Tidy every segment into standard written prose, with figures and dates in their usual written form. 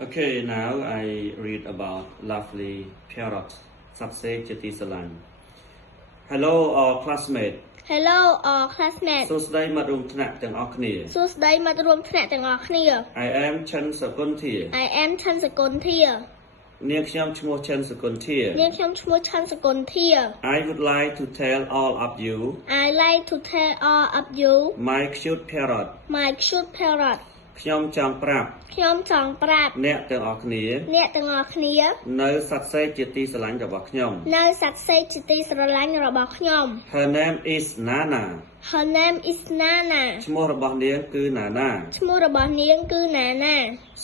Okay, now I read about lovely parrot. Subject Jatisalan. Hello, all classmates. Hello, all classmates. សួស្តីមិត្តរួមថ្នាក់ទាំងអស់គ្នា សួស្តីមិត្តរួមថ្នាក់ទាំងអស់គ្នា I am Chen Sakunthia I am ឆាន់សកុនធា នាងខ្ញុំឈ្មោះ Chen Sakunthia នាងខ្ញុំឈ្មោះឆាន់សកុនធា I would like to tell all of you I like to tell all of you my cute parrot my cute parrot ខ្ញុំចង់ប្រាប់ ខ្ញុំចង់ប្រាប់ អ្នកទាំងអស់គ្នា អ្នកទាំងអស់គ្នា នៅសត្វសេកជាទីស្រឡាញ់របស់ខ្ញុំ នៅសត្វសេកជាទីស្រឡាញ់របស់ខ្ញុំ Her name is Nana Her name is Nana ឈ្មោះរបស់នាងគឺ Nana ឈ្មោះរបស់នាងគឺ Nana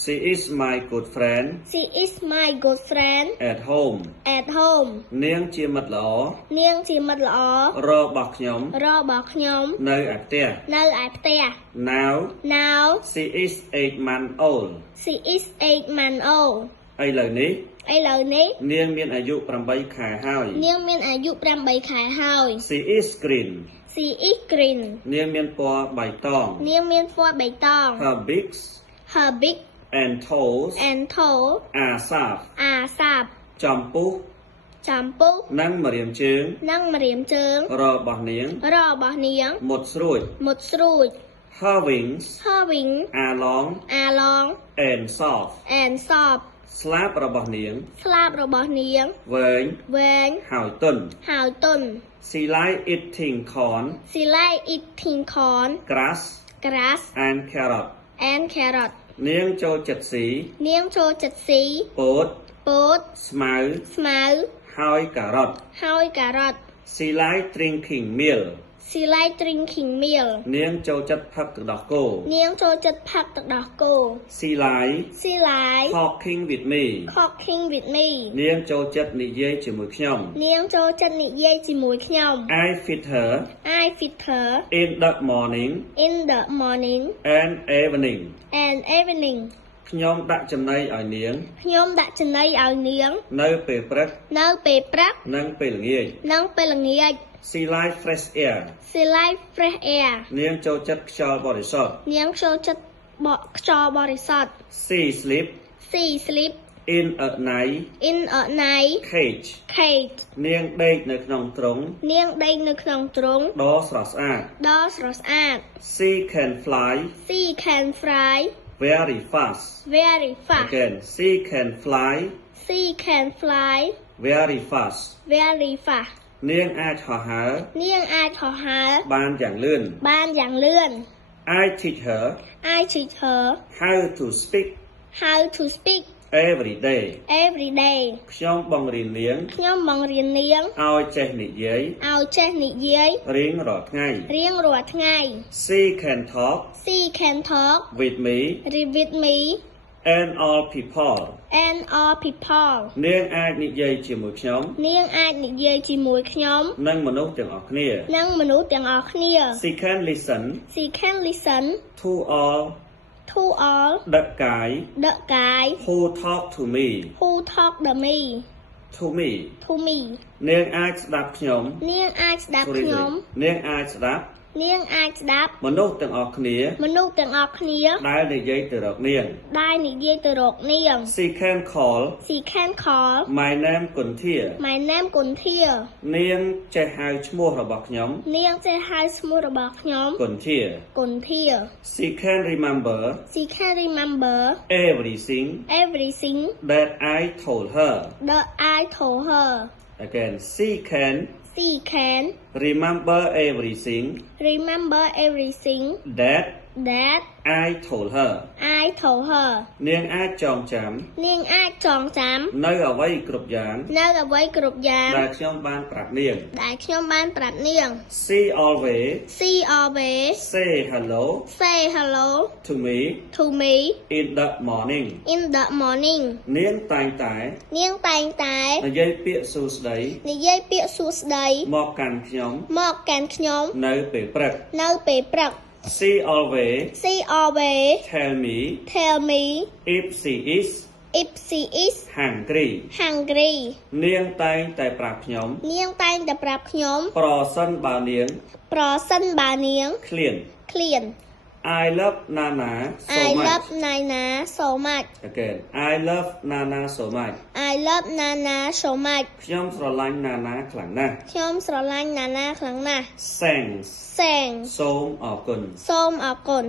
She is my good friend She is my good friend at home at home នាងជាមិត្តល្អ នាងជាមិត្តល្អ របស់ខ្ញុំ របស់ខ្ញុំ នៅឯផ្ទះ នៅឯផ្ទះ Now she is 8 months old she is 8 months old ឥឡូវនេះ ឥឡូវនេះ នាងមានអាយុ8ខែហើយ នាងមានអាយុ8ខែហើយ She is green she is green នាងមានពណ៌បៃតង នាងមានពណ៌បៃតង Her beaks her big and toes and toe are sharp អាសាប ចំពុះ ចំពុះ និងម្រាមជើង និងម្រាមជើង របស់នាង របស់នាង មុតស្រួច មុតស្រួច Her wings her wing are long long and soft and soft ស្លាបរបស់នាង ស្លាបរបស់នាង វែង វែង ហើយទន់ ហើយទន់ She like eating corn she like eating corn grass grass and carrot and carrot នាងចូលចិត្តស៊ី នាងចូលចិត្តស៊ី ពោត ពោត ស្មៅ ស្មៅ ហើយការ៉ុត ហើយការ៉ុត She like drinking milk she like drinking milk នាងចូលចិត្តផឹកទឹកដោះគោ នាងចូលចិត្តផឹកទឹកដោះគោ She like she like talking with me talking with me នាងចូលចិត្តនិយាយជាមួយខ្ញុំ នាងចូលចិត្តនិយាយជាមួយខ្ញុំ I feed her I feed her in the morning in the morning and evening and evening ខ្ញុំដាក់ចំណីឲ្យនាង ខ្ញុំដាក់ចំណីឲ្យនាង នៅពេលព្រឹក នៅពេលព្រឹក និងពេលល្ងាច និងពេលល្ងាច She like fresh air she like fresh air នាងចូលចិត្តខ្យល់បរិសុទ្ធ នាងចូលចិត្តខ្យល់បរិសុទ្ធ She sleep she sleep in a night in a night cage cage នាងដេកនៅក្នុងទ្រុង នាងដេកនៅក្នុងទ្រុង ដ៏ស្រស់ស្អាត ដ៏ស្រស់ស្អាត She can fly she can fly very fast very fast again she can fly she can fly very fast very fast នាងអាចហោះហើរ នាងអាចហោះហើរ បានយ៉ាងលឿន បានយ៉ាងលឿន I teach her I teach her how to speak how to speak every day every day ខ្ញុំបង្រៀននាង ខ្ញុំបង្រៀននាង ឲ្យចេះនិយាយ ឲ្យចេះនិយាយ រៀងរាល់ថ្ងៃ រៀងរាល់ថ្ងៃ She can talk she can talk with me with me and all people and all people នាងអាចនិយាយជាមួយខ្ញុំ នាងអាចនិយាយជាមួយខ្ញុំ និងមនុស្សទាំងអស់គ្នា និងមនុស្សទាំងអស់គ្នា She can listen she can listen to all to all the guy the guy who talk to me who talk to me to me នាងអាចស្ដាប់ខ្ញុំ នាងអាចស្ដាប់ខ្ញុំ នាងអាចស្ដាប់ នាងអាចស្ដាប់ មនុស្សទាំងអស់គ្នា មនុស្សទាំងអស់គ្នា ដែលនិយាយទៅរកនាង ដែលនិយាយទៅរកនាង She can call she can call my name គុនធា my name គុនធា នាងចេះហៅឈ្មោះរបស់ខ្ញុំ នាងចេះហៅឈ្មោះរបស់ខ្ញុំ គុនធា គុនធា She can remember she can remember everything everything that I told her that I told her again she can remember everything remember everything that that I told her I told her នាងអាចចងចាំ នាងអាចចងចាំ នៅអ្វីគ្រប់យ៉ាង នៅអ្វីគ្រប់យ៉ាង ដែលខ្ញុំបានប្រាប់នាង ដែលខ្ញុំបានប្រាប់នាង She always she always say hello say hello to me in the morning in the morning នាងតែងតែ នាងតែងតែ និយាយពាក្យសួស្តី និយាយពាក្យសួស្តី មកកាន់ខ្ញុំ មកកាន់ខ្ញុំ នៅពេលព្រឹក នៅពេលព្រឹក She always tell me if she is hungry នាងតែងតែប្រាប់ខ្ញុំ ប្រសិនបើនាង ឃ្លាន I love Nana so I much love Nana so much again I love Nana so much I love Nana so much ខ្ញុំស្រឡាញ់ Nana ខ្លាំងណាស់ ខ្ញុំស្រឡាញ់ Nana ខ្លាំងណាស់ Thanks Thanks សូមអរគុណ សូមអរគុណ